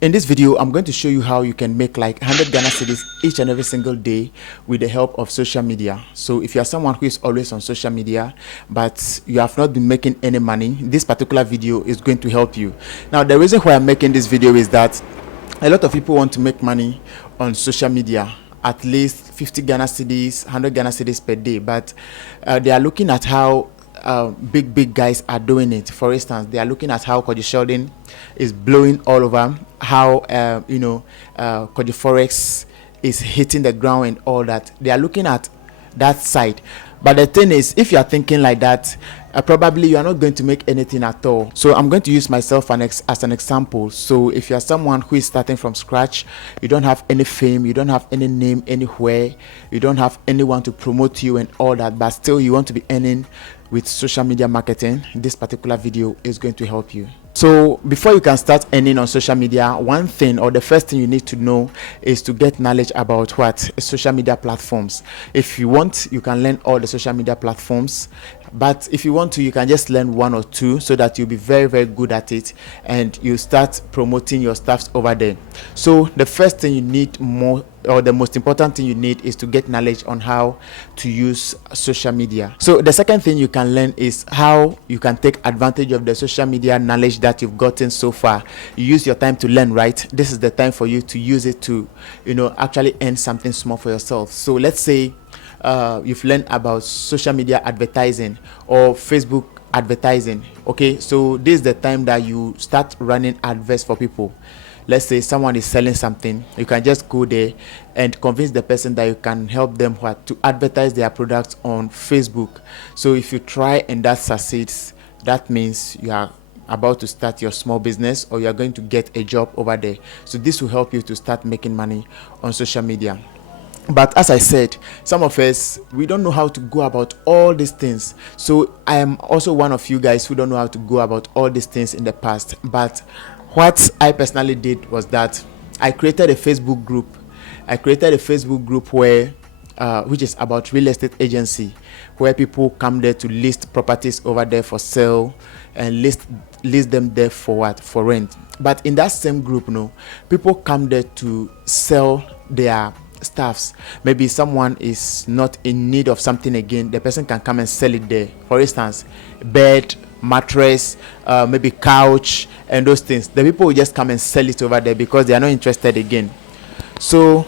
In this video, I'm going to show you how you can make like 100 Ghana cedis each and every single day with the help of social media. So if you are someone who is always on social media, but you have not been making any money, this particular video is going to help you. Now, the reason why I'm making this video is that a lot of people want to make money on social media, at least 50 Ghana cedis, 100 Ghana cedis per day, but they are looking at how big guys are doing it. For instance, they are looking at how Koji Sheldon is blowing all over, how Koji Forex is hitting the ground and all that. They are looking at that side. But the thing is, if you are thinking like that, probably you are not going to make anything at all. So I'm going to use myself as an example. So if you are someone who is starting from scratch, you don't have any fame, you don't have any name anywhere, you don't have anyone to promote you and all that, but still you want to be earning with social media marketing, this particular video is going to help you. So before you can start earning on social media, one thing or the first thing you need to know is to get knowledge about what social media platforms. If you want, you can learn all the social media platforms, but if you want to, you can just learn one or two so that you'll be very good at it and you start promoting your stuff over there. So the first thing you need more, or the most important thing you need, is to get knowledge on how to use social media. So the second thing you can learn is how you can take advantage of the social media knowledge that you've gotten so far. You use your time to learn, right? This is the time for you to use it to actually earn something small for yourself. So let's say you've learned about social media advertising or Facebook advertising. Okay, so this is the time that you start running adverts for people. Let's say someone is selling something, you can just go there and convince the person that you can help them to advertise their products on Facebook. So if you try and that succeeds, that means you are about to start your small business, or you are going to get a job over there. So this will help you to start making money on social media. But as I said, some of us, we don't know how to go about all these things. So I am also one of you guys who don't know how to go about all these things in the past. But what I personally did was that I created a Facebook group. Where which is about real estate agency, where people come there to list properties over there for sale and list them there for rent. But in that same group, people come there to sell their stuffs. Maybe someone is not in need of something again, the person can come and sell it there. For instance, bed, mattress, maybe couch and those things. The people will just come and sell it over there because they are not interested again. So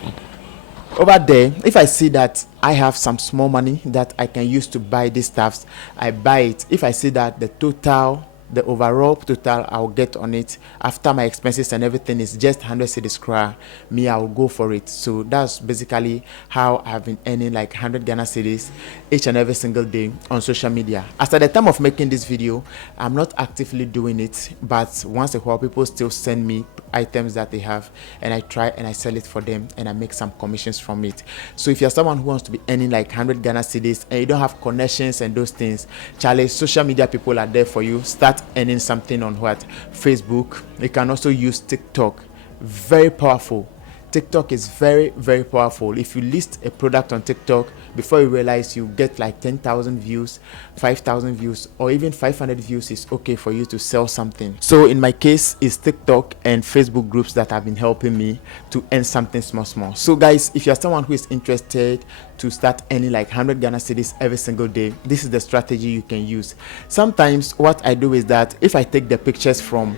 over there, if I see that I have some small money that I can use to buy these stuffs, I buy it. If I see that the overall total I'll get on it after my expenses and everything is just 100 cedis kra, me, I'll go for it. So that's basically how I've been earning like 100 Ghana cedis each and every single day on social media. As at the time of making this video, I'm not actively doing it, but once a while people still send me items that they have, and I try and I sell it for them and I make some commissions from it. So if you're someone who wants to be earning like 100 Ghana cedis and you don't have connections and those things, Charlie, social media people are there for you. Start earning something on Facebook. You can also use TikTok. Very powerful. TikTok is very powerful. If you list a product on TikTok, before you realize, you get like 10,000 views, 5,000 views, or even 500 views is okay for you to sell something. So in my case, it's TikTok and Facebook groups that have been helping me to earn something small. So guys, if you're someone who is interested to start earning like 100 Ghana cedis every single day, this is the strategy you can use. Sometimes what I do is that if I take the pictures from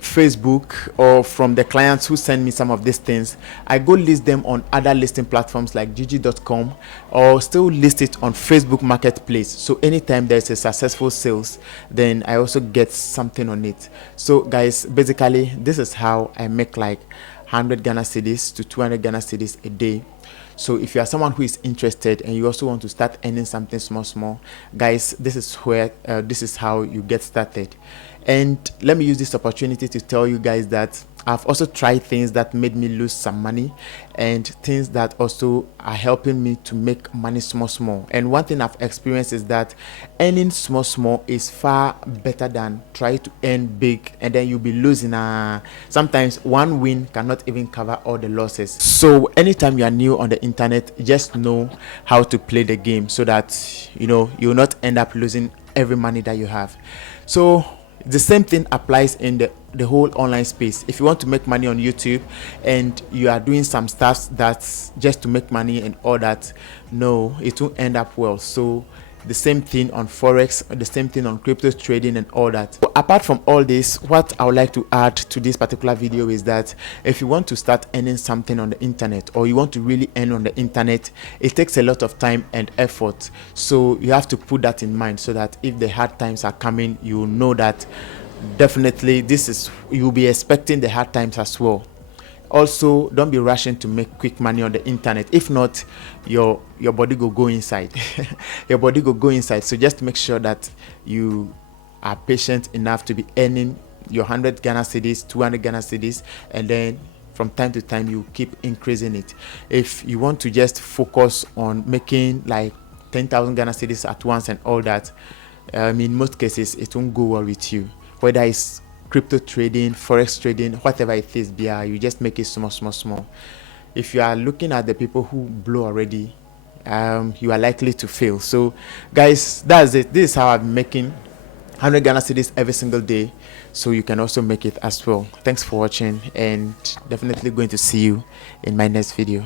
Facebook or from the clients who send me some of these things, I go list them on other listing platforms like gg.com, or still list it on Facebook Marketplace. So anytime there's a successful sales, then I also get something on it. So guys, basically this is how I make like 100 Ghana cedis to 200 Ghana cedis a day. So if you are someone who is interested and you also want to start earning something small, guys, this is how you get started. And let me use this opportunity to tell you guys that I've also tried things that made me lose some money, and things that also are helping me to make money small. And one thing I've experienced is that earning small is far better than try to earn big and then you'll be losing. Sometimes one win cannot even cover all the losses. So anytime you are new on the internet, just know how to play the game so that you'll not end up losing every money that you have. So The same thing applies in the whole online space. If you want to make money on YouTube and you are doing some stuff that's just to make money and all that, no, it won't end up well. So the same thing on forex, the same thing on crypto trading and all that. So apart from all this, what I would like to add to this particular video is that if you want to start earning something on the internet, or you want to really earn on the internet, it takes a lot of time and effort. So you have to put that in mind, so that if the hard times are coming, you know that definitely this is, you'll be expecting the hard times as well. Also, don't be rushing to make quick money on the internet. If not, your body will go inside. Your body will go inside. So just make sure that you are patient enough to be earning your 100 Ghana cedis, 200 Ghana cedis, and then from time to time you keep increasing it. If you want to just focus on making like 10,000 Ghana cedis at once and all that, in most cases it won't go well with you. Whether it's crypto trading, forex trading, whatever it is, you just make it small. If you are looking at the people who blow already, you are likely to fail. So guys, that's it. This is how I'm making 100 Ghana cedis every single day, so you can also make it as well. Thanks for watching, and definitely going to see you in my next video.